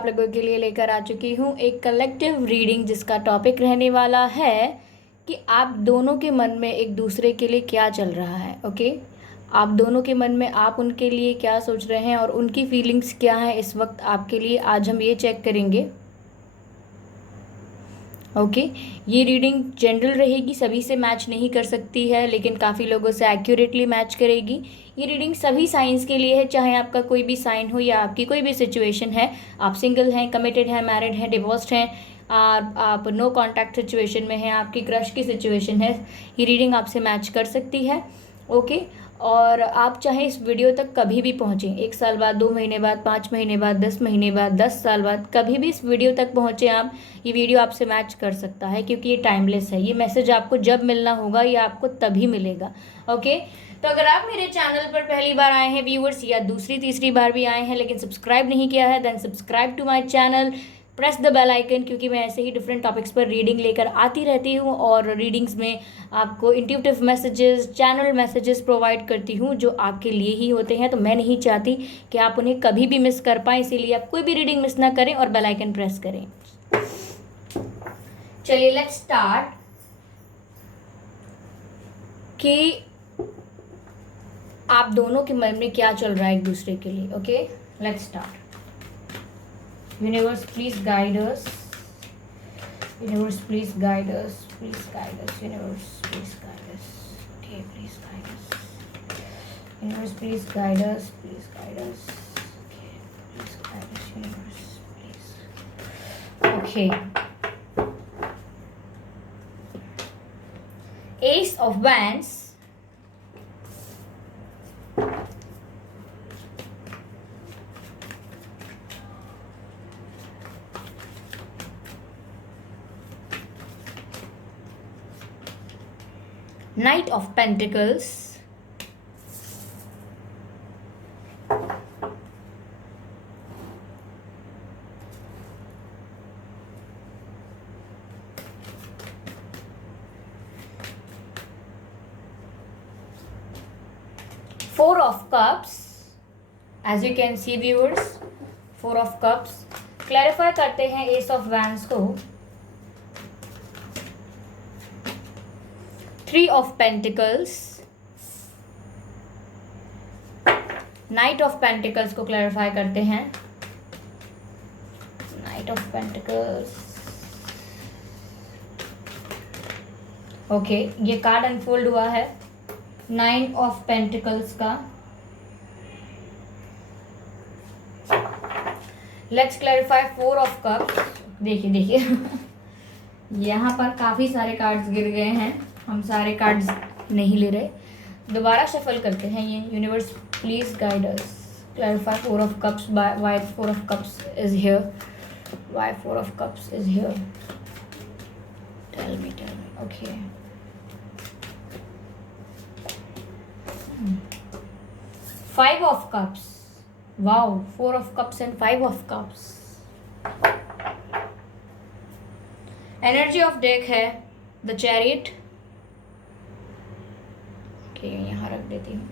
आप लोगों के लिए लेकर आ चुकी हूँ एक कलेक्टिव रीडिंग, जिसका टॉपिक रहने वाला है कि आप दोनों के मन में एक दूसरे के लिए क्या चल रहा है। ओके, आप दोनों के मन में आप उनके लिए क्या सोच रहे हैं और उनकी फीलिंग्स क्या हैं इस वक्त आपके लिए, आज हम ये चेक करेंगे। ओके, ये रीडिंग जनरल रहेगी, सभी से मैच नहीं कर सकती है, लेकिन काफ़ी लोगों से एक्यूरेटली मैच करेगी। ये रीडिंग सभी साइंस के लिए है, चाहे आपका कोई भी साइन हो या आपकी कोई भी सिचुएशन है। आप सिंगल हैं, कमिटेड हैं, मैरिड हैं, डिवोर्स्ड हैं, आप नो कॉन्टैक्ट सिचुएशन में हैं, आपकी क्रश की सिचुएशन है, ये रीडिंग आपसे मैच कर सकती है। ओके, और आप चाहे इस वीडियो तक कभी भी पहुँचें, 1 साल बाद, 2 महीने बाद, 5 महीने बाद, 10 महीने बाद, 10 साल बाद, कभी भी इस वीडियो तक पहुँचें आप, ये वीडियो आपसे मैच कर सकता है, क्योंकि ये टाइमलेस है। ये मैसेज आपको जब मिलना होगा ये आपको तभी मिलेगा। ओके, तो अगर आप मेरे चैनल पर पहली बार आए हैं व्यूअर्स, या दूसरी तीसरी बार भी आए हैं लेकिन सब्सक्राइब नहीं किया है, then subscribe to my channel, press the bell icon, क्योंकि मैं ऐसे ही डिफरेंट टॉपिक्स पर रीडिंग लेकर आती रहती हूँ और रीडिंग्स में आपको intuitive messages, channel messages provide करती हूँ जो आपके लिए ही होते हैं। तो मैं नहीं चाहती कि आप उन्हें कभी भी मिस कर पाएँ, इसीलिए आप कोई भी रीडिंग मिस ना करें और बेल आइकन प्रेस करें। चलिए लेट्स स्टार्ट कि आप दोनों के मन में क्या चल रहा है एक दूसरे के लिए। Okay, let's start. Universe please guide us, universe please guide us, please guide us, universe please guide us. Okay, please guide us, universe please guide us, please guide us. Okay, please guide us, universe please. Okay, Ace of Wands, Knight of Pentacles, Four of Cups. As you can see viewers, Four of Cups clarify करते हैं Ace of Wands को। Three of Pentacles, Knight of Pentacles को clarify करते हैं। Knight of Pentacles। Okay, ये card unfold हुआ है 9 of pentacles का। Let's clarify 4 of cups. देखिए यहाँ पर काफ़ी सारे कार्ड्स गिर गए हैं, हम सारे कार्ड्स नहीं ले रहे, दोबारा शफल करते हैं ये। Universe please guide us, clarify 4 of cups, why 4 of cups is here, why 4 of cups is here, tell me. Okay, Five of Cups. Wow, 4 of Cups and 5 of Cups. Energy of deck है The Chariot. Okay, यहाँ रख देती हूँ।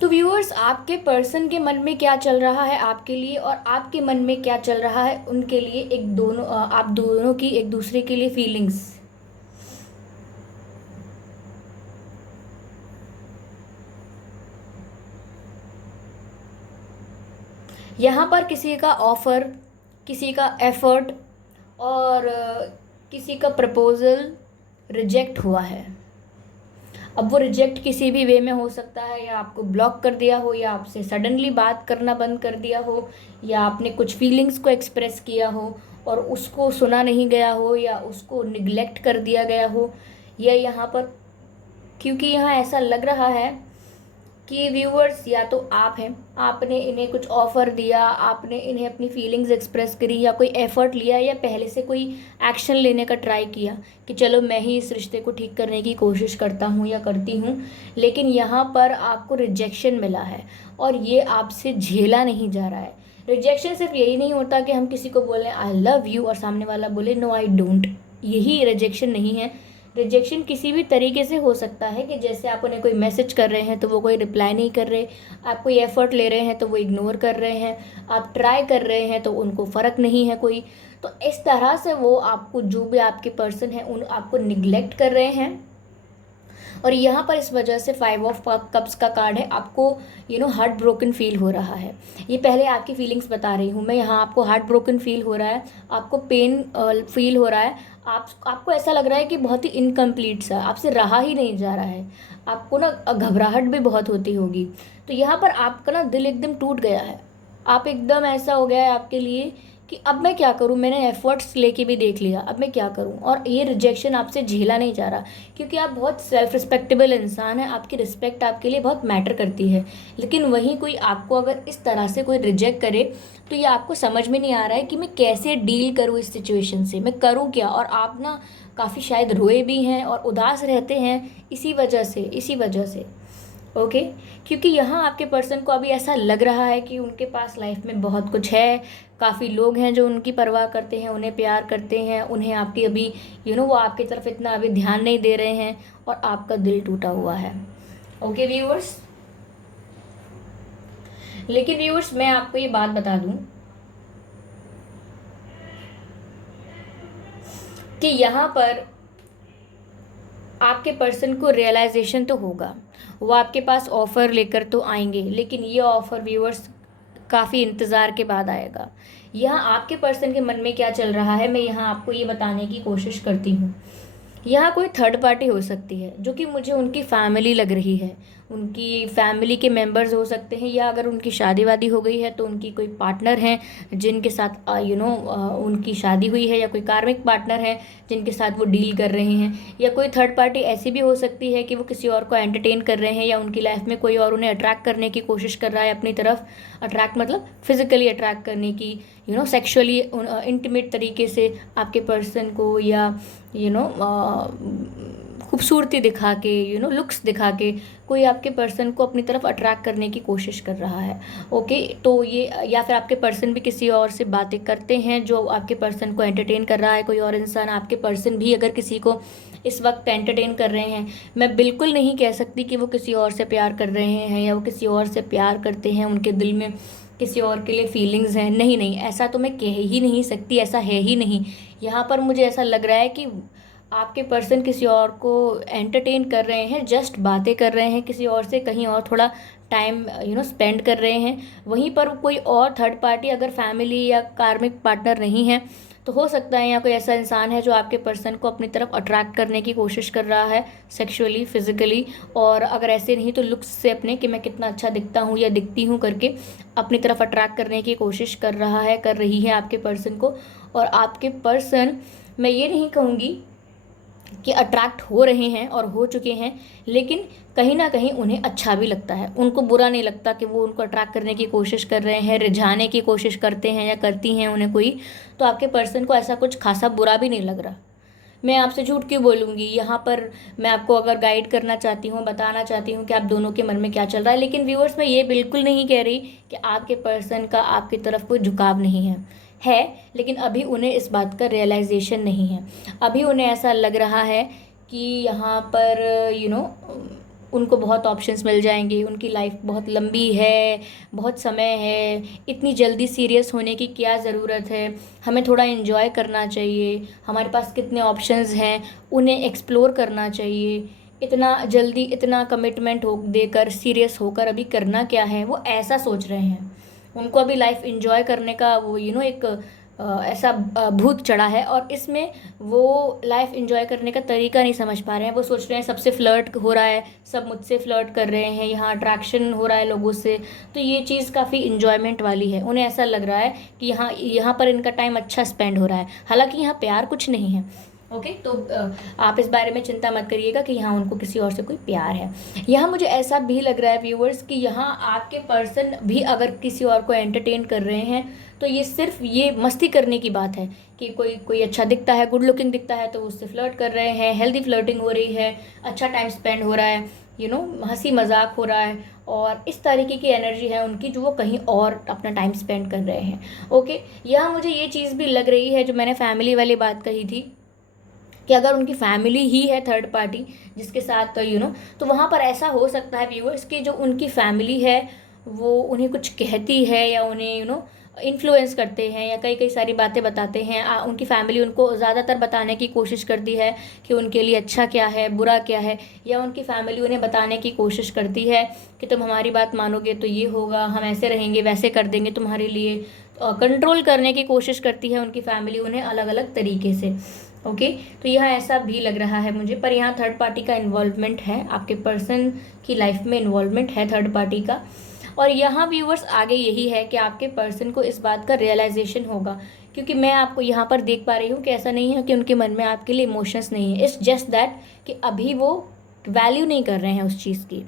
तो viewers, आपके person के मन में क्या चल रहा है आपके लिए और आपके मन में क्या चल रहा है उनके लिए, एक दोनों आप दोनों की एक दूसरे के लिए फीलिंग्स। यहाँ पर किसी का ऑफर, किसी का एफर्ट और किसी का प्रपोजल रिजेक्ट हुआ है। अब वो रिजेक्ट किसी भी वे में हो सकता है, या आपको ब्लॉक कर दिया हो, या आपसे सडनली बात करना बंद कर दिया हो, या आपने कुछ फीलिंग्स को एक्सप्रेस किया हो और उसको सुना नहीं गया हो, या उसको निगलेक्ट कर दिया गया हो। या यहाँ पर क्योंकि यहाँ ऐसा लग रहा है कि व्यूअर्स, या तो आप हैं, आपने इन्हें कुछ ऑफ़र दिया, आपने इन्हें अपनी फीलिंग्स एक्सप्रेस करी, या कोई एफ़र्ट लिया, या पहले से कोई एक्शन लेने का ट्राई किया कि चलो मैं ही इस रिश्ते को ठीक करने की कोशिश करता हूँ या करती हूँ, लेकिन यहाँ पर आपको रिजेक्शन मिला है और ये आपसे झेला नहीं जा रहा है। रिजेक्शन सिर्फ यही नहीं होता कि हम किसी को बोलें आई लव यू और सामने वाला बोले नो आई डोंट, यही रिजेक्शन नहीं है। रिजेक्शन किसी भी तरीके से हो सकता है कि जैसे आप उन्हें कोई मैसेज कर रहे हैं तो वो कोई रिप्लाई नहीं कर रहे, आप कोई एफर्ट ले रहे हैं तो वो इग्नोर कर रहे हैं, आप ट्राई कर रहे हैं तो उनको फ़र्क नहीं है कोई। तो इस तरह से वो आपको, जो भी आपके पर्सन हैं, उन आपको निगलेक्ट कर रहे हैं। और यहाँ पर इस वजह से 5 ऑफ कप्स का कार्ड है, आपको हार्ट ब्रोकन फील हो रहा है। ये पहले आपकी फीलिंग्स बता रही हूँ मैं, यहाँ आपको हार्ट ब्रोकन फील हो रहा है, आपको पेन फील हो रहा है, आपको ऐसा लग रहा है कि बहुत ही इनकम्प्लीट सा, आपसे रहा ही नहीं जा रहा है, आपको ना घबराहट भी बहुत होती होगी। तो यहाँ पर आपका ना दिल एकदम टूट गया है, आप एकदम ऐसा हो गया है आपके लिए कि अब मैं क्या करूं, मैंने एफर्ट्स लेके भी देख लिया, अब मैं क्या करूं। और ये रिजेक्शन आपसे झेला नहीं जा रहा, क्योंकि आप बहुत सेल्फ रिस्पेक्टेबल इंसान हैं, आपकी रिस्पेक्ट आपके लिए बहुत मैटर करती है। लेकिन वहीं कोई आपको अगर इस तरह से कोई रिजेक्ट करे तो ये आपको समझ में नहीं आ रहा है कि मैं कैसे डील करूँ इस सिचुएशन से, मैं करूँ क्या। और आप ना काफ़ी शायद रोए भी हैं और उदास रहते हैं इसी वजह से। ओके, क्योंकि यहाँ आपके पर्सन को अभी ऐसा लग रहा है कि उनके पास लाइफ में बहुत कुछ है, काफ़ी लोग हैं जो उनकी परवाह करते हैं, उन्हें प्यार करते हैं, उन्हें आपकी अभी वो आपकी तरफ इतना अभी ध्यान नहीं दे रहे हैं, और आपका दिल टूटा हुआ है। ओके व्यूअर्स, लेकिन व्यूअर्स मैं आपको ये बात बता दूं कि यहाँ पर आपके पर्सन को रियलाइजेशन तो होगा, वो आपके पास ऑफ़र लेकर तो आएंगे, लेकिन ये ऑफ़र व्यूअर्स काफ़ी इंतज़ार के बाद आएगा। यहाँ आपके पर्सन के मन में क्या चल रहा है, मैं यहाँ आपको ये बताने की कोशिश करती हूँ। यहाँ कोई थर्ड पार्टी हो सकती है जो कि मुझे उनकी फैमिली लग रही है, उनकी फैमिली के मेंबर्स हो सकते हैं, या अगर उनकी शादी वादी हो गई है तो उनकी कोई पार्टनर हैं जिनके साथ उनकी शादी हुई है, या कोई कार्मिक पार्टनर हैं जिनके साथ वो डील कर रहे हैं। या कोई थर्ड पार्टी ऐसी भी हो सकती है कि वो किसी और को एंटरटेन कर रहे हैं, या उनकी लाइफ में कोई और उन्हें अट्रैक्ट करने की कोशिश कर रहा है अपनी तरफ। अट्रैक्ट मतलब फिजिकली अट्रैक्ट करने की, सेक्सुअली इंटीमेट तरीके से आपके पर्सन को, या खूबसूरती दिखा के, लुक्स दिखा के कोई आपके पर्सन को अपनी तरफ अट्रैक्ट करने की कोशिश कर रहा है। ओके, तो ये, या फिर आपके पर्सन भी किसी और से बातें करते हैं जो आपके पर्सन को एंटरटेन कर रहा है, कोई और इंसान। आपके पर्सन भी अगर किसी को इस वक्त एंटरटेन कर रहे हैं, मैं बिल्कुल नहीं कह सकती कि वो किसी और से प्यार कर रहे हैं या वो किसी और से प्यार करते हैं, उनके दिल में किसी और के लिए फीलिंग्स हैं। नहीं नहीं, ऐसा तो मैं कह ही नहीं सकती, ऐसा है ही नहीं। यहाँ पर मुझे ऐसा लग रहा है कि आपके पर्सन किसी और को एंटरटेन कर रहे हैं, जस्ट बातें कर रहे हैं किसी और से, कहीं और थोड़ा टाइम स्पेंड कर रहे हैं। वहीं पर कोई और थर्ड पार्टी अगर फैमिली या कार्मिक पार्टनर नहीं है तो हो सकता है यहाँ कोई ऐसा इंसान है जो आपके पर्सन को अपनी तरफ अट्रैक्ट करने की कोशिश कर रहा है, सेक्सुअली, फिजिकली। और अगर ऐसे नहीं तो लुक्स से, अपने कि मैं कितना अच्छा दिखता हूँ या दिखती हूँ करके अपनी तरफ अट्रैक्ट करने की कोशिश कर रहा है, कर रही है आपके पर्सन को। और आपके पर्सन, मैं ये नहीं कहूँगी कि अट्रैक्ट हो रहे हैं और हो चुके हैं, लेकिन कहीं ना कहीं उन्हें अच्छा भी लगता है, उनको बुरा नहीं लगता कि वो उनको अट्रैक्ट करने की कोशिश कर रहे हैं, रिझाने की कोशिश करते हैं या करती हैं उन्हें कोई। तो आपके पर्सन को ऐसा कुछ खासा बुरा भी नहीं लग रहा। मैं आपसे झूठ क्यों बोलूँगी, यहाँ पर मैं आपको अगर गाइड करना चाहती हूँ, बताना चाहती हूँ कि आप दोनों के मन में क्या चल रहा है। लेकिन व्यूअर्स, मैं ये बिल्कुल नहीं कह रही कि आपके पर्सन का आपकी तरफ कोई झुकाव नहीं है, लेकिन अभी उन्हें इस बात का रियलाइजेशन नहीं है। अभी उन्हें ऐसा लग रहा है कि यहाँ पर उनको बहुत ऑप्शंस मिल जाएंगे, उनकी लाइफ बहुत लंबी है, बहुत समय है, इतनी जल्दी सीरियस होने की क्या ज़रूरत है, हमें थोड़ा एंजॉय करना चाहिए, हमारे पास कितने ऑप्शंस हैं, उन्हें एक्सप्लोर करना चाहिए। इतना जल्दी इतना कमिटमेंट हो देकर सीरियस होकर अभी करना क्या है, वो ऐसा सोच रहे हैं। उनको अभी लाइफ एंजॉय करने का वो एक ऐसा भूत चढ़ा है, और इसमें वो लाइफ एंजॉय करने का तरीका नहीं समझ पा रहे हैं। वो सोच रहे हैं सबसे फ्लर्ट हो रहा है, सब मुझसे फ्लर्ट कर रहे हैं, यहाँ अट्रैक्शन हो रहा है लोगों से, तो ये चीज़ काफ़ी इंजॉयमेंट वाली है। उन्हें ऐसा लग रहा है कि यहाँ पर इनका टाइम अच्छा स्पेंड हो रहा है, हालांकि यहाँ प्यार कुछ नहीं है। ओके, तो आप इस बारे में चिंता मत करिएगा कि यहाँ उनको किसी और से कोई प्यार है। यहाँ मुझे ऐसा भी लग रहा है व्यूअर्स कि यहाँ आपके पर्सन भी अगर किसी और को एंटरटेन कर रहे हैं तो ये सिर्फ ये मस्ती करने की बात है कि कोई अच्छा दिखता है, गुड लुकिंग दिखता है तो उससे फ्लर्ट कर रहे हैं, हेल्दी फ्लर्टिंग हो रही है, अच्छा टाइम स्पेंड हो रहा है। हंसी मजाक हो रहा है, और इस तरीके की एनर्जी है उनकी जो वो कहीं और अपना टाइम स्पेंड कर रहे हैं। ओके, यहाँ मुझे ये चीज़ भी लग रही है जो मैंने फैमिली वाली बात कही थी, कि अगर उनकी फैमिली ही है थर्ड पार्टी जिसके साथ तो वहाँ पर ऐसा हो सकता है व्यूअर्स कि जो उनकी फैमिली है वो उन्हें कुछ कहती है या उन्हें इन्फ्लुएंस करते हैं या कई कई सारी बातें बताते हैं। उनकी फैमिली उनको ज़्यादातर बताने की कोशिश करती है कि उनके लिए अच्छा क्या है बुरा क्या है, या उनकी फैमिली उन्हें बताने की कोशिश करती है कि तुम हमारी बात मानोगे तो ये होगा, हम ऐसे रहेंगे वैसे कर देंगे तुम्हारे लिए। कंट्रोल करने की कोशिश करती है उनकी फैमिली उन्हें अलग अलग तरीके से। ओके, तो यहाँ ऐसा भी लग रहा है मुझे, पर यहाँ थर्ड पार्टी का इन्वॉल्वमेंट है, आपके पर्सन की लाइफ में इन्वॉल्वमेंट है थर्ड पार्टी का। और यहाँ व्यूवर्स आगे यही है कि आपके पर्सन को इस बात का रियलाइजेशन होगा, क्योंकि मैं आपको यहाँ पर देख पा रही हूँ कि ऐसा नहीं है कि उनके मन में आपके लिए इमोशंस नहीं है, इट्स जस्ट दैट कि अभी वो वैल्यू नहीं कर रहे हैं उस चीज़ की।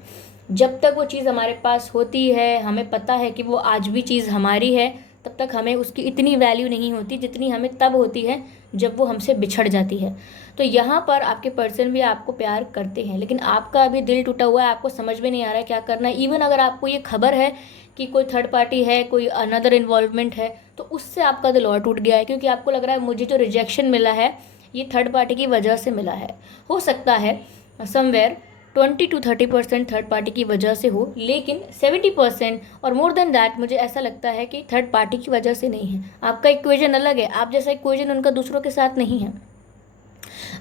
जब तक वो चीज़ हमारे पास होती है, हमें पता है कि वो आज भी चीज़ हमारी है, तब तक हमें उसकी इतनी वैल्यू नहीं होती जितनी हमें तब होती है जब वो हमसे बिछड़ जाती है। तो यहाँ पर आपके पर्सन भी आपको प्यार करते हैं, लेकिन आपका अभी दिल टूटा हुआ है, आपको समझ में नहीं आ रहा है क्या करना है। इवन अगर आपको ये खबर है कि कोई थर्ड पार्टी है, कोई अनदर इन्वॉल्वमेंट है, तो उससे आपका दिल और टूट गया है, क्योंकि आपको लग रहा है मुझे जो रिजेक्शन मिला है ये थर्ड पार्टी की वजह से मिला है। हो सकता है समवेयर 20 to 30% थर्ड पार्टी की वजह से हो, लेकिन 70% और मोर देन दैट मुझे ऐसा लगता है कि थर्ड पार्टी की वजह से नहीं है। आपका इक्वेशन अलग है, आप जैसा इक्वेशन उनका दूसरों के साथ नहीं है।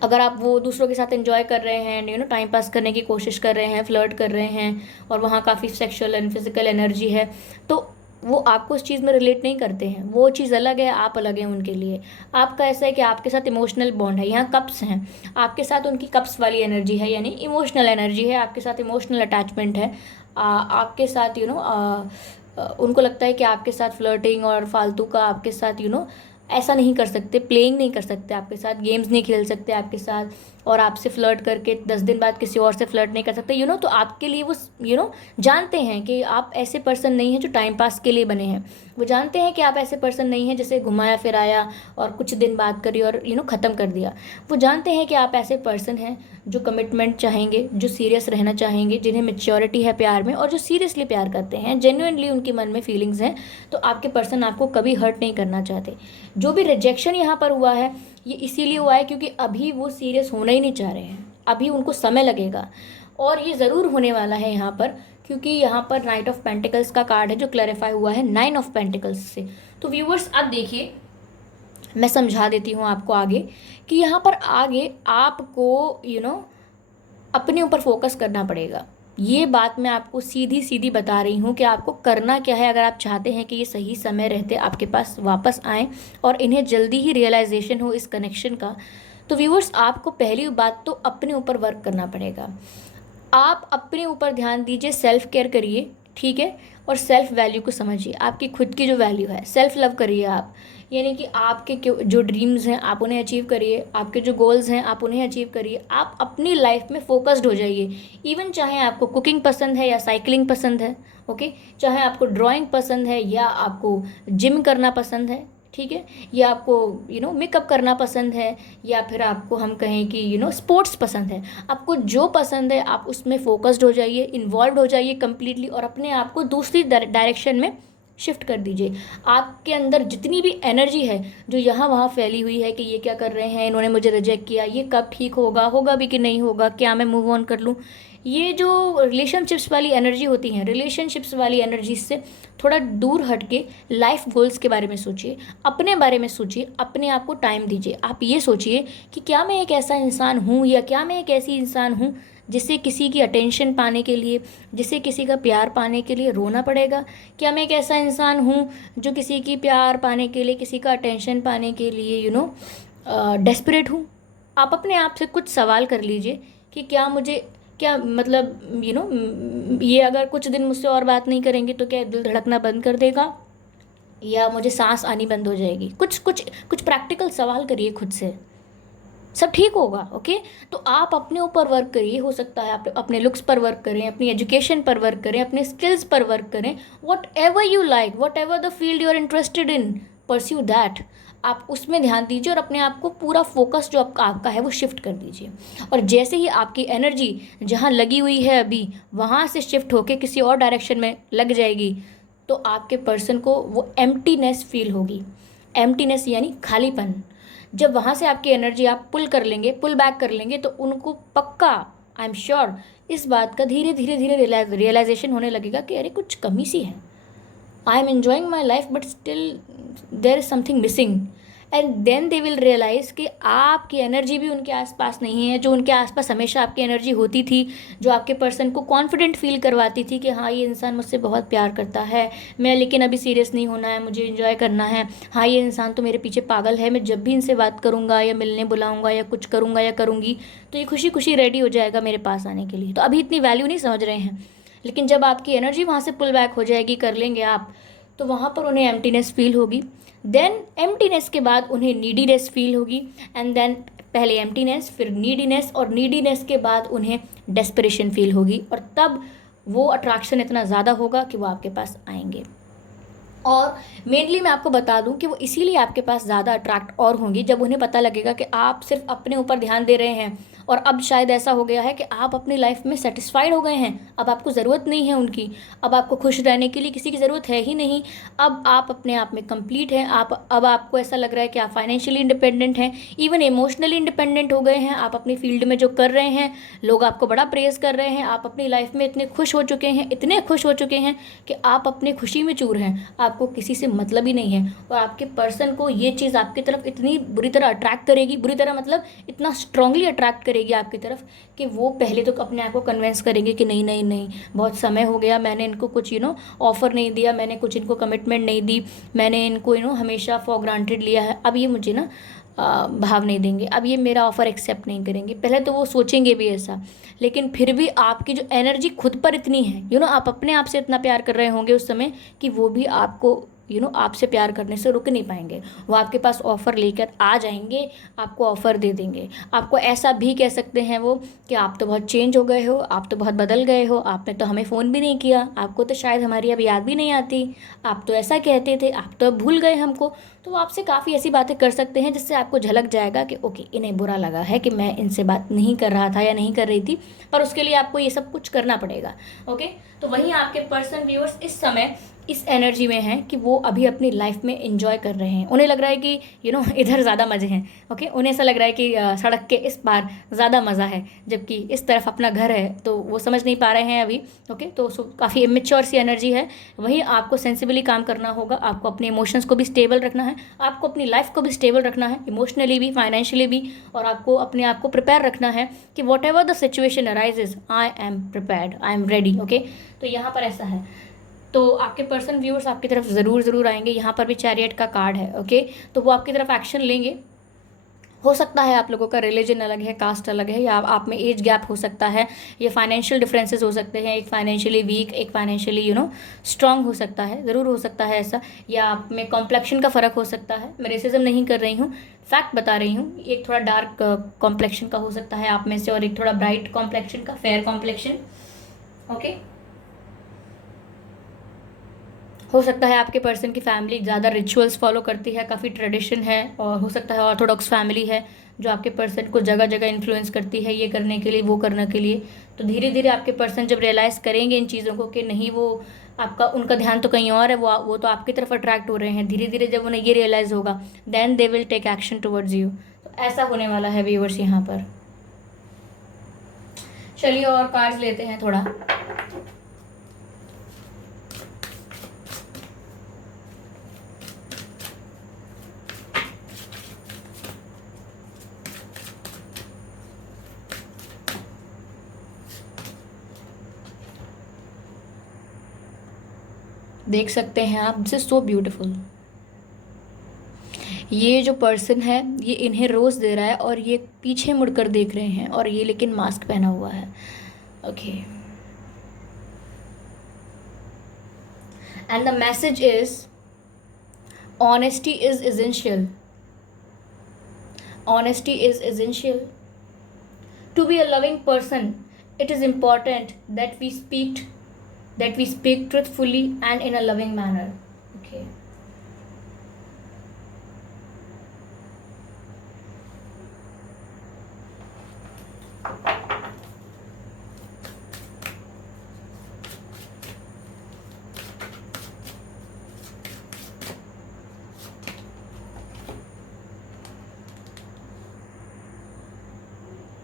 अगर आप वो दूसरों के साथ एंजॉय कर रहे हैं, टाइम पास करने की कोशिश कर रहे हैं, फ्लर्ट कर रहे हैं, और वहाँ काफ़ी सेक्शुअल एंड फिजिकल एनर्जी है, तो वो आपको उस चीज़ में रिलेट नहीं करते हैं। वो चीज़ अलग है, आप अलग हैं उनके लिए। आपका ऐसा है कि आपके साथ इमोशनल बॉन्ड है, यहाँ कप्स हैं, आपके साथ उनकी कप्स वाली एनर्जी है, यानी इमोशनल एनर्जी है, आपके साथ इमोशनल अटैचमेंट है। आपके साथ उनको लगता है कि आपके साथ फ्लर्टिंग और फालतू का आपके साथ ऐसा नहीं कर सकते, प्लेइंग नहीं कर सकते आपके साथ, गेम्स नहीं खेल सकते आपके साथ, और आपसे फ्लर्ट करके 10 दिन बाद किसी और से फ्लर्ट नहीं कर सकते। तो आपके लिए वो जानते हैं कि आप ऐसे पर्सन नहीं हैं जो टाइम पास के लिए बने हैं। वो जानते हैं कि आप ऐसे पर्सन नहीं हैं जैसे घुमाया फिराया और कुछ दिन बात करी और ख़त्म कर दिया। वो जानते हैं कि आप ऐसे पर्सन हैं जो कमिटमेंट चाहेंगे, जो सीरियस रहना चाहेंगे, जिन्हें मेच्योरिटी है प्यार में, और जो सीरियसली प्यार करते हैं, जेन्युइनली उनके मन में फीलिंग्स हैं। तो आपके पर्सन आपको कभी हर्ट नहीं करना चाहते। जो भी रिजेक्शन यहाँ पर हुआ है ये इसीलिए हुआ है क्योंकि अभी वो सीरियस होना ही नहीं चाह रहे हैं, अभी उनको समय लगेगा, और ये ज़रूर होने वाला है यहाँ पर, क्योंकि यहाँ पर नाइट ऑफ पेंटिकल्स का कार्ड है जो क्लैरिफाई हुआ है 9 ऑफ पेंटिकल्स से। तो व्यूवर्स अब देखिए, मैं समझा देती हूँ आपको आगे कि यहाँ पर आगे आपको अपने ऊपर फोकस करना पड़ेगा। ये बात मैं आपको सीधी सीधी बता रही हूँ कि आपको करना क्या है अगर आप चाहते हैं कि ये सही समय रहते आपके पास वापस आएँ और इन्हें जल्दी ही रियलाइजेशन हो इस कनेक्शन का। तो व्यूअर्स, आपको पहली बात तो अपने ऊपर वर्क करना पड़ेगा। आप अपने ऊपर ध्यान दीजिए, सेल्फ केयर करिए, ठीक है, और सेल्फ वैल्यू को समझिए। आपकी खुद की जो वैल्यू है, सेल्फ लव करिए आप, यानी कि आपके जो ड्रीम्स हैं आप उन्हें अचीव करिए, आपके जो गोल्स हैं आप उन्हें अचीव करिए। आप अपनी लाइफ में फोकस्ड हो जाइए। इवन चाहे आपको कुकिंग पसंद है या साइकिलिंग पसंद है, ओके, चाहे आपको ड्राइंग पसंद है या आपको जिम करना पसंद है, ठीक है, या आपको मेकअप करना पसंद है, या फिर आपको हम कहें कि स्पोर्ट्स पसंद है, आपको जो पसंद है आप उसमें फोकस्ड हो जाइए, इन्वॉल्व हो जाइए कम्प्लीटली, और अपने आप को दूसरी डायरेक्शन में शिफ्ट कर दीजिए। आपके अंदर जितनी भी एनर्जी है जो यहाँ वहाँ फैली हुई है कि ये क्या कर रहे हैं, इन्होंने मुझे रिजेक्ट किया, ये कब ठीक होगा, होगा भी कि नहीं होगा, क्या मैं मूव ऑन कर लूँ, ये जो रिलेशनशिप्स वाली एनर्जी होती हैं, रिलेशनशिप्स वाली एनर्जी से थोड़ा दूर हट के लाइफ गोल्स के बारे में सोचिए, अपने बारे में सोचिए, अपने आप को टाइम दीजिए। आप ये सोचिए कि क्या मैं एक ऐसा इंसान हूँ, या क्या मैं एक ऐसी इंसान हूँ जिसे किसी की अटेंशन पाने के लिए, जिसे किसी का प्यार पाने के लिए रोना पड़ेगा। क्या मैं एक ऐसा इंसान हूँ जो किसी की प्यार पाने के लिए, किसी का अटेंशन पाने के लिए डेस्परेट हूँ। आप अपने आप से कुछ सवाल कर लीजिए कि क्या मतलब ये अगर कुछ दिन मुझसे और बात नहीं करेंगे तो क्या दिल धड़कना बंद कर देगा, या मुझे सांस आनी बंद हो जाएगी। कुछ प्रैक्टिकल सवाल करिए खुद से, सब ठीक होगा। ओके, तो आप अपने ऊपर वर्क करिए। हो सकता है आप अपने लुक्स पर वर्क करें, अपनी एजुकेशन पर वर्क करें, अपने स्किल्स पर वर्क करें, whatever you like, whatever the field you are interested in, pursue that. आप उसमें ध्यान दीजिए और अपने आप को पूरा फोकस जो आपका है वो शिफ्ट कर दीजिए। और जैसे ही आपकी एनर्जी जहाँ लगी हुई है अभी वहाँ से शिफ्ट होके किसी और डायरेक्शन में लग जाएगी, तो आपके पर्सन को वो एम्प्टीनेस फील होगी। एम्प्टीनेस यानी खालीपन। जब वहाँ से आपकी एनर्जी आप पुल कर लेंगे, पुल बैक कर लेंगे, तो उनको पक्का, आई एम श्योर, इस बात का धीरे धीरे धीरे रियलाइजेशन होने लगेगा कि अरे कुछ कमी सी है। I am enjoying my life but still there is something missing. And then they will realise कि आपकी एनर्जी भी उनके आसपास नहीं है, जो उनके आसपास हमेशा आपकी एनर्जी होती थी, जो आपके पर्सन को कॉन्फिडेंट फील करवाती थी कि हाँ ये इंसान मुझसे बहुत प्यार करता है, मैं लेकिन अभी सीरियस नहीं होना है, मुझे इन्जॉय करना है, हाँ ये इंसान तो मेरे पीछे पागल है, मैं जब भी इनसे बात करूँगा या मिलने बुलाऊँगा या कुछ करूँगा या करूँगी तो ये खुशी खुशी रेडी हो जाएगा मेरे पास आने के लिए। तो अभी इतनी वैल्यू नहीं समझ रहे हैं, लेकिन जब आपकी एनर्जी वहाँ से पुल बैक हो जाएगी, कर लेंगे आप, तो वहाँ पर उन्हें एम्प्टीनेस फील होगी। देन एम्प्टीनेस के बाद उन्हें नीडीनेस फील होगी। एंड देन पहले एम्प्टीनेस, फिर नीडीनेस, और नीडीनेस के बाद उन्हें डेस्परेशन फील होगी। और तब वो अट्रैक्शन इतना ज़्यादा होगा कि वो आपके पास आएंगे। और मेनली मैं आपको बता दूं कि वो इसीलिए आपके पास ज़्यादा अट्रैक्ट और होंगी जब उन्हें पता लगेगा कि आप सिर्फ अपने ऊपर ध्यान दे रहे हैं, और अब शायद ऐसा हो गया है कि आप अपनी लाइफ में सेटिस्फाइड हो गए हैं, अब आपको ज़रूरत नहीं है उनकी, अब आपको खुश रहने के लिए किसी की ज़रूरत है ही नहीं, अब आप अपने आप में कंप्लीट हैं। अब आपको ऐसा लग रहा है कि आप फाइनेंशियली इंडिपेंडेंट हैं, इवन इमोशनली इंडिपेंडेंट हो गए हैं। आप अपनी फील्ड में जो कर रहे हैं, लोग आपको बड़ा प्रेज़ कर रहे हैं, आप अपनी लाइफ में इतने खुश हो चुके हैं, इतने खुश हो चुके हैं कि आप अपनी खुशी में चूर हैं, आपको किसी से मतलब ही नहीं है। और आपके पर्सन को ये चीज़ आपकी तरफ इतनी बुरी तरह अट्रैक्ट करेगी, बुरी तरह मतलब इतना स्ट्रांगली अट्रैक्ट करेगी आपकी तरफ कि वो पहले तो अपने आप को कन्विंस करेंगे कि नहीं नहीं नहीं, बहुत समय हो गया, मैंने इनको कुछ ऑफ़र नहीं दिया, मैंने कुछ इनको कमिटमेंट नहीं दी, मैंने इनको हमेशा फॉर ग्रांटेड लिया है, अब ये मुझे भाव नहीं देंगे, अब ये मेरा ऑफ़र एक्सेप्ट नहीं करेंगे। पहले तो वो सोचेंगे भी ऐसा, लेकिन फिर भी आपकी जो एनर्जी खुद पर इतनी है, आप अपने आप से इतना प्यार कर रहे होंगे उस समय कि वो भी आपको आपसे प्यार करने से रुक नहीं पाएंगे। वो आपके पास ऑफ़र लेकर आ जाएंगे, आपको ऑफ़र दे देंगे। आपको ऐसा भी कह सकते हैं वो कि आप तो बहुत चेंज हो गए हो, आप तो बहुत बदल गए हो, आपने तो हमें फ़ोन भी नहीं किया, आपको तो शायद हमारी अब याद भी नहीं आती, आप तो ऐसा कहते थे, आप तो अब भूल गए हमको। तो वो आपसे काफ़ी ऐसी बातें कर सकते हैं जिससे आपको झलक जाएगा कि ओके, इन्हें बुरा लगा है कि मैं इनसे बात नहीं कर रहा था या नहीं कर रही थी, पर उसके लिए आपको ये सब कुछ करना पड़ेगा। ओके, तो वहीं आपके पर्सन व्यूअर्स इस समय इस एनर्जी में हैं कि वो अभी अपनी लाइफ में एंजॉय कर रहे हैं। उन्हें लग रहा है कि इधर ज़्यादा मज़े हैं। ओके, उन्हें ऐसा लग रहा है कि सड़क के इस पार ज़्यादा मज़ा है, जबकि इस तरफ अपना घर है, तो वो समझ नहीं पा रहे हैं अभी। ओके, तो काफ़ी इमेच्योर सी एनर्जी है। वहीं आपको सेंसिबली काम करना होगा, आपको अपने इमोशंस को भी स्टेबल रखना है, आपको अपनी लाइफ को भी स्टेबल रखना है, इमोशनली भी, फाइनेंशियली भी, और आपको अपने आप को प्रिपेयर रखना है कि what ever the situation arises, I am prepared, I am ready. Okay, तो यहाँ पर ऐसा है। तो आपके पर्सन व्यूअर्स आपकी तरफ ज़रूर आएंगे। यहाँ पर भी चैरियट का कार्ड है। ओके, तो वो आपकी तरफ एक्शन लेंगे। हो सकता है आप लोगों का रिलीजन अलग है, कास्ट अलग है, या आप में एज गैप हो सकता है, या फाइनेंशियल डिफरेंसेस हो सकते हैं, एक फाइनेंशियली वीक, एक फाइनेंशियली स्ट्रांग हो सकता है, ज़रूर हो सकता है ऐसा, या आप में कॉम्प्लेक्शन का फ़र्क हो सकता है। मैं रेसिज्म नहीं कर रही हूँ, फैक्ट बता रही हूँ। एक थोड़ा डार्क कॉम्प्लेक्शन का हो सकता है आप में से, और एक थोड़ा ब्राइट कॉम्प्लेक्शन का, फेयर कॉम्प्लेक्शन। ओके, हो सकता है आपके पर्सन की फैमिली ज़्यादा रिचुअल्स फॉलो करती है, काफ़ी ट्रेडिशन है, और हो सकता है ऑर्थोडॉक्स फैमिली है जो आपके पर्सन को जगह जगह इन्फ्लुएंस करती है ये करने के लिए, वो करने के लिए। तो धीरे धीरे आपके पर्सन जब रियलाइज़ करेंगे इन चीज़ों को कि नहीं, वो उनका ध्यान तो कहीं और है, वो तो आपकी तरफ अट्रैक्ट हो रहे हैं, धीरे धीरे जब उन्हें ये रियलाइज़ होगा, then they will take action towards you. तो ऐसा होने वाला है व्यूअर्स यहाँ पर। चलिए और कार्ड्स लेते हैं थोड़ा। देख सकते हैं आप, दिस इज सो ब्यूटीफुल। ये जो पर्सन है ये इन्हें रोज़ दे रहा है, और ये पीछे मुड़कर देख रहे हैं, और ये लेकिन मास्क पहना हुआ है। Okay, and the message is honesty is essential. Honesty is essential to be a loving person. It is important that we speak truthfully and in a loving manner. Okay,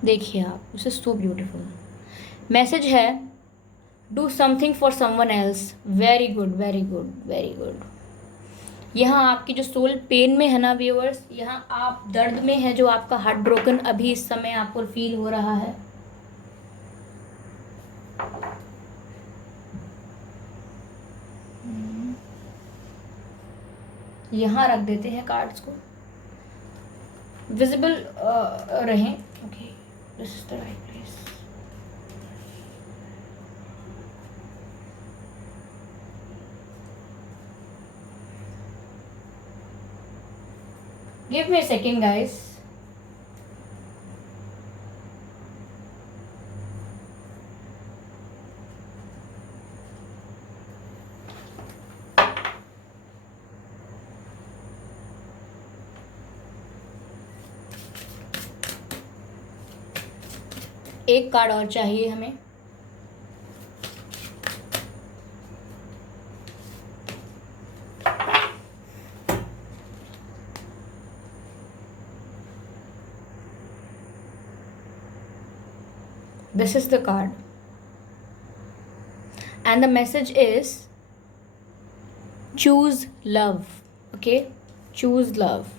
देखिए आप, this is so beautiful. Message है, do something for someone else. Very good, very good, very good. यहाँ आपकी जो soul pen में है ना viewers, यहाँ आप दर्द में है, जो आपका हार्ट ब्रोकन अभी इस समय आपको फील हो रहा है। यहाँ रख देते हैं कार्ड्स को, विजिबल रहें। Okay, this is the right place. Give me a second guys. एक कार्ड और चाहिए हमें। This is the card, and the message is choose love. Okay, choose love.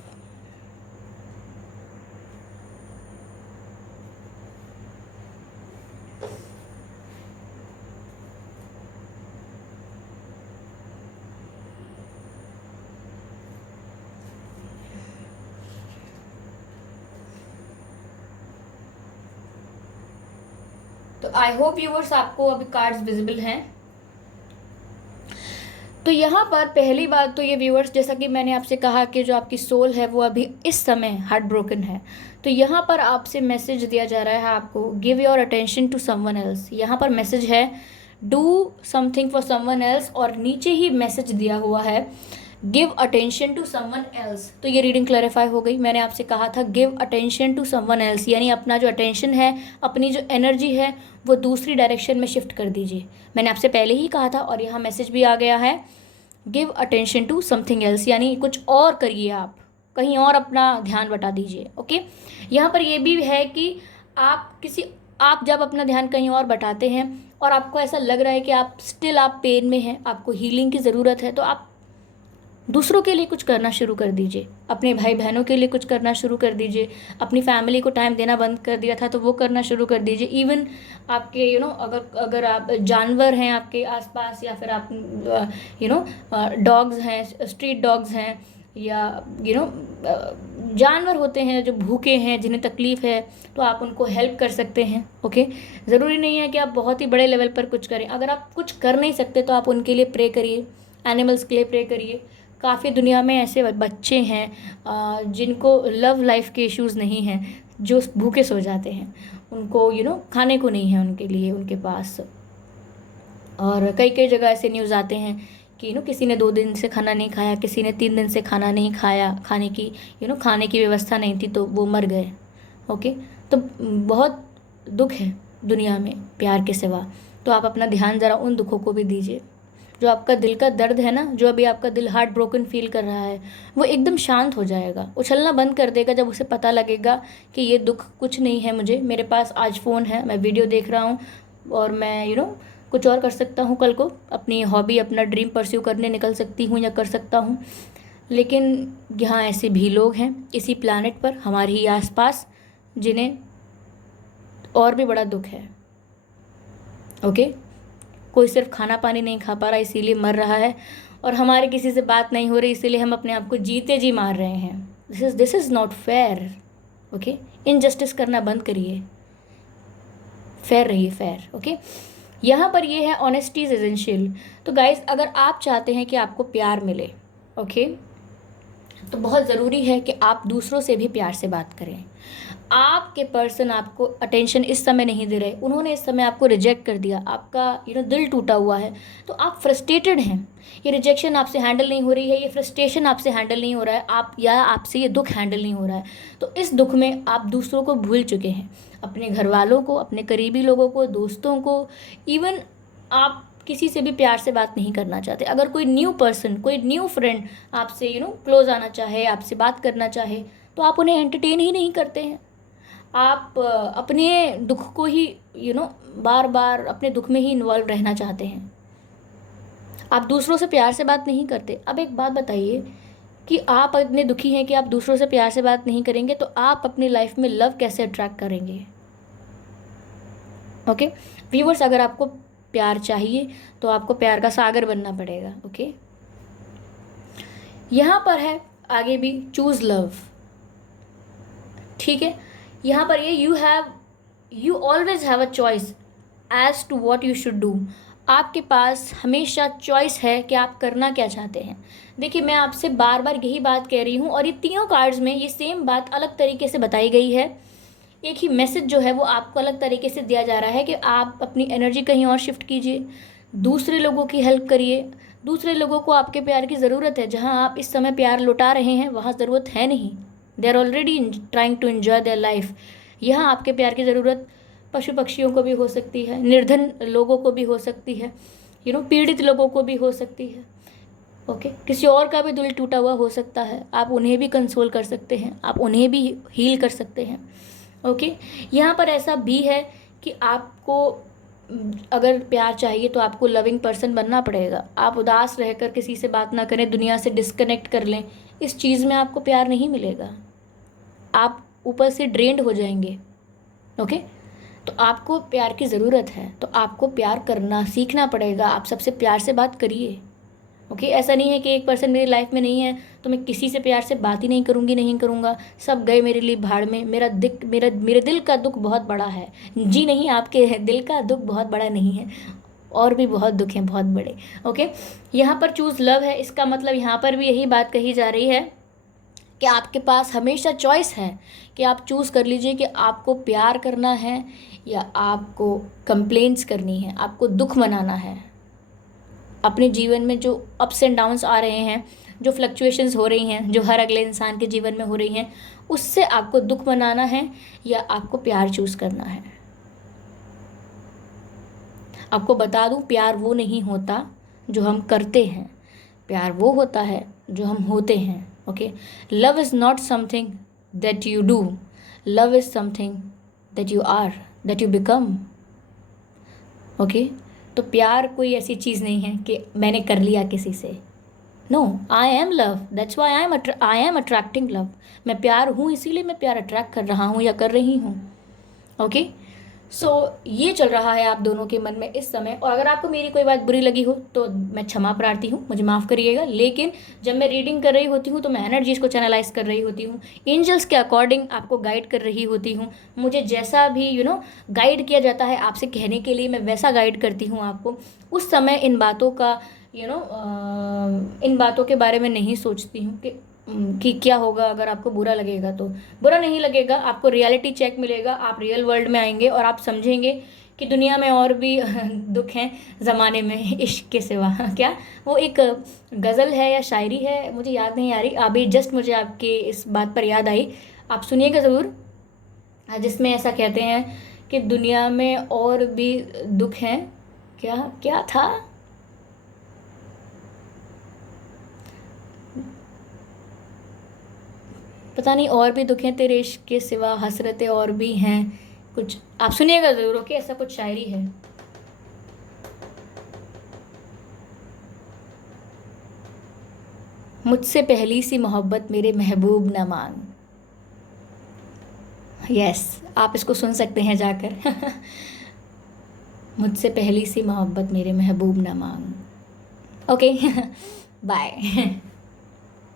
तो आई होप व्यूअर्स आपको अभी कार्ड्स विजिबल हैं। तो यहाँ पर पहली बात तो ये व्यूअर्स, जैसा कि मैंने आपसे कहा कि जो आपकी सोल है वो अभी इस समय हार्ट ब्रोकन है। तो यहाँ पर आपसे मैसेज दिया जा रहा है आपको, give your attention to someone else. यहाँ पर मैसेज है do something for someone else, और नीचे ही मैसेज दिया हुआ है give attention to someone else. तो ये रीडिंग क्लैरिफाई हो गई। मैंने आपसे कहा था give attention to someone else, यानी अपना जो अटेंशन है, अपनी जो एनर्जी है, वो दूसरी डायरेक्शन में शिफ्ट कर दीजिए। मैंने आपसे पहले ही कहा था, और यहाँ मैसेज भी आ गया है give attention to something else, यानी कुछ और करिए, आप कहीं और अपना ध्यान बटा दीजिए। ओके, यहाँ पर ये भी है कि आप जब अपना ध्यान कहीं और बटाते हैं और आपको ऐसा लग रहा है कि आप पेन में हैं, आपको हीलिंग की ज़रूरत है, तो आप दूसरों के लिए कुछ करना शुरू कर दीजिए। अपने भाई बहनों के लिए कुछ करना शुरू कर दीजिए। अपनी फैमिली को टाइम देना बंद कर दिया था तो वो करना शुरू कर दीजिए। इवन आपके अगर आप जानवर हैं आपके आसपास, या फिर आप डॉग्स हैं, स्ट्रीट डॉग्स हैं, या जानवर होते हैं जो भूखे हैं, जिन्हें तकलीफ़ है, तो आप उनको हेल्प कर सकते हैं। ओके, ज़रूरी नहीं है कि आप बहुत ही बड़े लेवल पर कुछ करें। अगर आप कुछ कर नहीं सकते तो आप उनके लिए प्रे करिए, एनिमल्स के लिए प्रे करिए। काफ़ी दुनिया में ऐसे बच्चे हैं जिनको लव लाइफ के इश्यूज़ नहीं हैं, जो भूखे सो जाते हैं, उनको खाने को नहीं है उनके लिए उनके पास। और कई कई जगह ऐसे न्यूज़ आते हैं कि किसी ने 2 दिन से खाना नहीं खाया, किसी ने 3 दिन से खाना नहीं खाया, खाने की व्यवस्था नहीं थी तो वो मर गए। ओके, तो बहुत दुख है दुनिया में प्यार के सिवा। तो आप अपना ध्यान ज़रा उन दुखों को भी दीजिए। जो आपका दिल का दर्द है ना, जो अभी आपका दिल हार्ट ब्रोकन फील कर रहा है, वो एकदम शांत हो जाएगा, उछलना बंद कर देगा जब उसे पता लगेगा कि ये दुख कुछ नहीं है। मेरे पास आज फ़ोन है, मैं वीडियो देख रहा हूँ, और मैं कुछ और कर सकता हूँ, कल को अपनी हॉबी, अपना ड्रीम परस्यू करने निकल सकती हूँ या कर सकता हूँ। लेकिन यहाँ ऐसे भी लोग हैं इसी प्लानट पर, हमारे ही आसपास, जिन्हें और भी बड़ा दुख है। ओके, कोई सिर्फ खाना पानी नहीं खा पा रहा इसीलिए मर रहा है, और हमारे किसी से बात नहीं हो रही इसीलिए हम अपने आप को जीते जी मार रहे हैं। This is not fair. Okay, injustice करना बंद करिए, फेयर रहिए, फेयर। ओके, यहाँ पर ये है ऑनेस्टी इज एसेंशियल। तो गाइज, अगर आप चाहते हैं कि आपको प्यार मिले, ओके, तो बहुत ज़रूरी है कि आप दूसरों से भी प्यार से बात करें। आपके पर्सन आपको अटेंशन इस समय नहीं दे रहे, उन्होंने इस समय आपको रिजेक्ट कर दिया, आपका दिल टूटा हुआ है, तो आप फ्रस्ट्रेटेड हैं। ये रिजेक्शन आपसे हैंडल नहीं हो रही है, ये फ्रस्ट्रेशन आपसे हैंडल नहीं हो रहा है, आपसे ये दुख हैंडल नहीं हो रहा है। तो इस दुख में आप दूसरों को भूल चुके हैं, अपने घर वालों को, अपने करीबी लोगों को, दोस्तों को, इवन आप किसी से भी प्यार से बात नहीं करना चाहते। अगर कोई न्यू पर्सन, कोई न्यू फ्रेंड आपसे क्लोज आना चाहे, आपसे बात करना चाहे, तो आप उन्हें एंटरटेन ही नहीं करते हैं। आप अपने दुख को ही बार बार अपने दुख में ही इन्वॉल्व रहना चाहते हैं। आप दूसरों से प्यार से बात नहीं करते। अब एक बात बताइए कि आप इतने दुखी हैं कि आप दूसरों से प्यार से बात नहीं करेंगे, तो आप अपनी लाइफ में लव कैसे अट्रैक्ट करेंगे? ओके व्यूअर्स, अगर आपको प्यार चाहिए तो आपको प्यार का सागर बनना पड़ेगा। ओके, यहाँ पर है आगे भी, चूज लव। ठीक है, यहाँ पर ये you always have a choice as to what you should do. आपके पास हमेशा चॉइस है कि आप करना क्या चाहते हैं। देखिए, मैं आपसे बार बार यही बात कह रही हूँ, और ये तीनों कार्ड्स में ये सेम बात अलग तरीके से बताई गई है। एक ही मैसेज जो है वो आपको अलग तरीके से दिया जा रहा है कि आप अपनी एनर्जी कहीं और शिफ्ट कीजिए, दूसरे लोगों की हेल्प करिए। दूसरे लोगों को आपके प्यार की ज़रूरत है। जहाँ आप इस समय प्यार लुटा रहे हैं वहाँ ज़रूरत है नहीं। They are already trying to enjoy their life. यहाँ आपके प्यार की ज़रूरत पशु पक्षियों को भी हो सकती है, निर्धन लोगों को भी हो सकती है, पीड़ित लोगों को भी हो सकती है। ओके, किसी और का भी दिल टूटा हुआ हो सकता है, आप उन्हें भी कंसोल कर सकते हैं, आप उन्हें भी हील कर सकते हैं। ओके, यहाँ पर ऐसा भी है कि आपको अगर प्यार चाहिए तो आपको लविंग पर्सन बनना पड़ेगा। आप उदास रहकर किसी से बात ना करें, दुनिया से डिस्कनेक्ट कर लें, इस चीज़ में आपको प्यार नहीं मिलेगा, आप ऊपर से ड्रेन्ड हो जाएंगे। ओके, तो आपको प्यार की ज़रूरत है, तो आपको प्यार करना सीखना पड़ेगा। आप सबसे प्यार से बात करिए। ओके, ऐसा नहीं है कि एक पर्सन मेरी लाइफ में नहीं है तो मैं किसी से प्यार से बात ही नहीं करूँगी, नहीं करूँगा, सब गए मेरे लिए भाड़ में। मेरे दिल का दुख बहुत बड़ा है। जी नहीं, आपके दिल का दुख बहुत बड़ा नहीं है, और भी बहुत दुख हैं, बहुत बड़े। ओके, यहाँ पर चूज़ लव है, इसका मतलब यहाँ पर भी यही बात कही जा रही है कि आपके पास हमेशा चॉइस है कि आप चूज़ कर लीजिए कि आपको प्यार करना है या आपको कंप्लेंट्स करनी है, आपको दुख मनाना है। अपने जीवन में जो अप्स एंड डाउन्स आ रहे हैं, जो फ्लक्चुएशंस हो रही हैं, जो हर अगले इंसान के जीवन में हो रही हैं, उससे आपको दुख मनाना है या आपको प्यार चूज़ करना है। आपको बता दूं, प्यार वो नहीं होता जो हम करते हैं, प्यार वो होता है जो हम होते हैं। Okay, love is not something that you do, love is something that you are, that you become. Okay, तो प्यार कोई ऐसी चीज़ नहीं है कि मैंने कर लिया किसी से। No, I am love, that's why I am attracting love. मैं प्यार हूँ, इसीलिए मैं प्यार अट्रैक्ट कर रहा हूँ या कर रही हूँ। ओके, सो ये चल रहा है आप दोनों के मन में इस समय। और अगर आपको मेरी कोई बात बुरी लगी हो तो मैं क्षमा प्रार्थी हूँ, मुझे माफ़ करिएगा। लेकिन जब मैं रीडिंग कर रही होती हूँ तो मैं एनर्जीज़ को चैनलाइज कर रही होती हूँ, एंजल्स के अकॉर्डिंग आपको गाइड कर रही होती हूँ। मुझे जैसा भी गाइड किया जाता है आपसे कहने के लिए, मैं वैसा गाइड करती हूँ आपको। उस समय इन बातों का इन बातों के बारे में नहीं सोचती हूँ कि क्या होगा अगर आपको बुरा लगेगा। तो बुरा नहीं लगेगा, आपको रियलिटी चेक मिलेगा, आप रियल वर्ल्ड में आएंगे और आप समझेंगे कि दुनिया में और भी दुख हैं ज़माने में इश्क के सिवा। क्या वो एक गज़ल है या शायरी है, मुझे याद नहीं आ रही अभी, जस्ट मुझे आपकी इस बात पर याद आई, आप सुनिएगा ज़रूर, जिसमें ऐसा कहते हैं कि दुनिया में और भी दुख हैं। क्या क्या था, पता नहीं, और भी दुख हैं तेरे इश्क के सिवा, हसरतें और भी हैं, कुछ आप सुनिएगा ज़रूर। ओके, ऐसा कुछ शायरी है। मुझसे पहली सी मोहब्बत मेरे महबूब न मांग। यस, आप इसको सुन सकते हैं जाकर। मुझसे पहली सी मोहब्बत मेरे महबूब न मांग। Okay, bye.